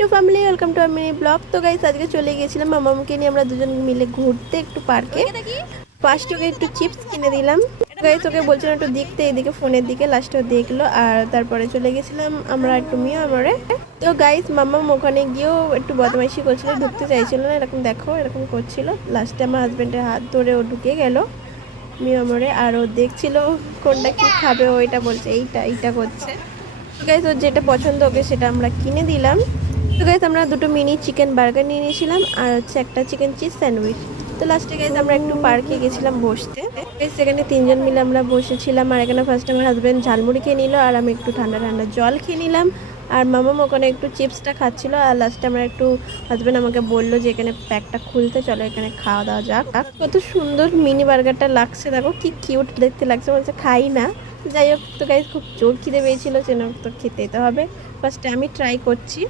Two family, welcome to mini blog. তো guys আজকে চলে গিয়েছিলাম মামাকে নিয়ে আমরা দুজন মিলে ঘুরতে একটু পার্কে। ফার্স্ট ওকে একটু চিপস কিনে দিলাম। গাইস ওকে বলছিলাম একটু দেখতে, এদিকে ফোনের দিকে, লাস্টে দেখলো আর তারপরে চলে গেছিলাম আমরা একটু মিও আমরে। তো গাইস মাম্মাম ওখানে গিয়েও একটু বদমাইশি করছিল, ঢুকতে চাইছিল না, এরকম দেখো এরকম করছিল। লাস্টে আমার হাজবেন্ডের হাত ধরে ও ঢুকে গেল মিও আমরে। আর ও দেখছিল কোনটা কি খাবে, ও এটা বলছে এইটা এইটা করছে। তো গাইস ওর যেটা পছন্দ ওকে সেটা আমরা কিনে দিলাম। তো গাইস আমরা দুটো মিনি চিকেন বার্গার নিয়ে নিয়েছিলাম আর হচ্ছে একটা চিকেন চিজ স্যান্ডউইচ। তো লাস্টে গাইস আমরা একটু পার্কে গেছিলাম বসতে। সেখানে তিনজন মিলে আমরা বসেছিলাম আর এখানে ফার্স্ট আমার হাজবেন্ড ঝালমুড়ি খেয়ে নিল আর আমি একটু ঠান্ডা ঠান্ডা জল খেয়ে নিলাম। আর মামাম ওখানে একটু চিপসটা খাচ্ছিল। আর লাস্টে আমরা একটু হাজবেন্ড আমাকে বললো যে এখানে প্যাকটা খুলতে, চলো এখানে খাওয়া দাওয়া যাক। কত সুন্দর মিনি বার্গারটা লাগছে, দেখো কি কিউট দেখতে লাগছে, বলছে খাই না। যাই হোক, তো গাইস খুব জোর খিদে পেয়েছিল, সেজন্য তো খেতে হবে। ফার্স্টে আমি ট্রাই করছি।